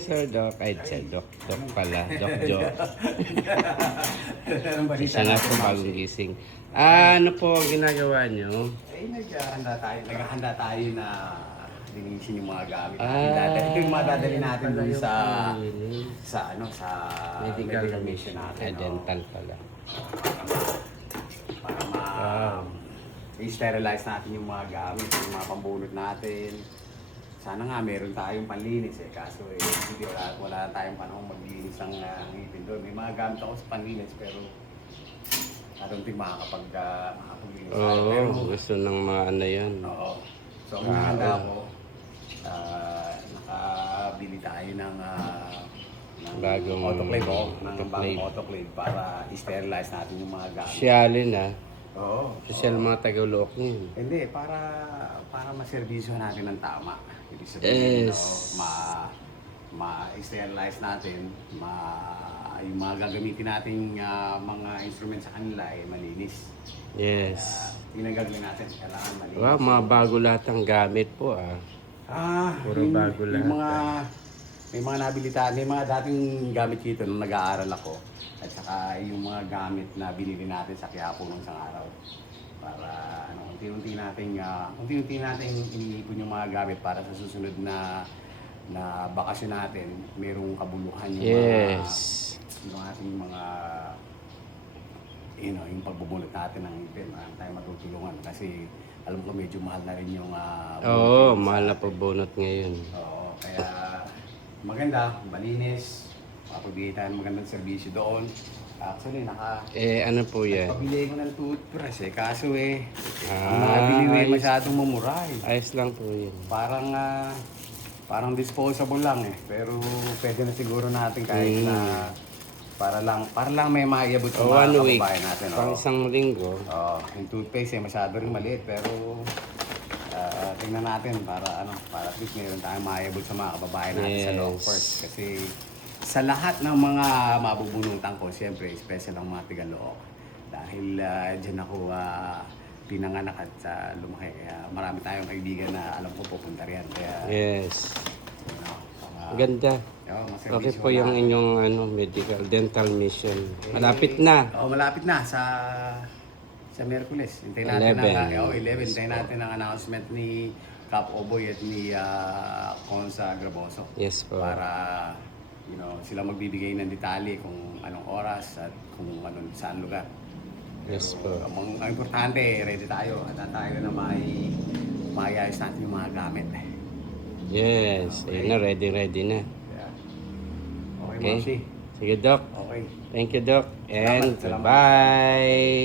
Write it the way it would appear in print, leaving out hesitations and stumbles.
Sir Doc, ay Sir Doc, Doc pala, Doc Jo. Isa na po bagong gising. Ano po ang ginagawa nyo? Naghahanda tayo na linisin yung mga gamit natin. Ito yung mga dadalhin natin dun sa medical mission natin. Dental pala. Para i-sterilize natin yung mga gamit, yung mga pambunot natin. Sana nga meron tayong panlinis kaso hindi wala tayong panahon maglinis ng ngipin doon. May mga gamit ako sa panlinis pero I don't think makapaglinis tayo. Pero Gusto ng mga ano yan. oo. So ang handa ko, nakabili tayo ng Bagong autoclave autoclave. bagong autoclave para i-sterilize natin yung mga gamit. Sosyalin Oo. Sosyal mga Tagalook niyan. Hindi, para maserbisyo natin ng tama. Ibig sabihin, Yes. ma-sterilize natin, yung mga gagamitin nating mga instrument sa kanila ay malinis. Yes. Tinagagawin natin, kailangan malinis. Wow, mga bago lahat ang gamit po Puro bago lahat. May mga nabili tayo, may mga dating gamit dito nung nag-aaral ako. At saka yung mga gamit na binili natin sa Quiapo nung isang araw. Para unti-unti nating iniipon yung mga gamit para sa susunod na bakasyon natin, merong kabuluhan yung yung ating mga yung pagbubunot natin ng ngipin. Tayo matutulungan kasi alam ko medyo mahal na rin yung mahal na pagbunot ngayon. Oo, kaya maganda, malinis, makapagbigay tayo ng magandang serbisyo doon. Actually, Ano po yan? pabili ko ng toothbrush kaso ang nabili ko masyadong mamura Ayos lang po yan. Parang disposable lang pero pwede na siguro natin kahit na para lang may maiabot sa mga One week, kababayan natin. pang isang linggo. Yung toothpaste masyado rin maliit pero tingnan natin para at least meron tayong maiabot sa mga kababayan natin sa Lockport. Kasi sa lahat ng mga mabubunutan ko, siyempre, special ang mga Tagalook. Dahil dyan ako pinanganak at lumaki. Kaya marami tayong kaibigan na alam ko pupunta riyan. Kaya, Yes. Ganda. Okay po yung inyong medical dental mission. Malapit na. Malapit na sa Miyerkules. Hintayin natin 11. Hintayin natin ang announcement ni Cap Oboy at ni Consa Graboso. Yes po. Para sila magbibigay ng detalye kung anong oras at kung saan lugar. Yes po. Ang importante, ready tayo. At tayo na maayos natin yung mga gamit. Yes. Ayun na, ready na. Okay, Moshi. Sige, Doc. Okay. Thank you, Doc. And Salamat. bye.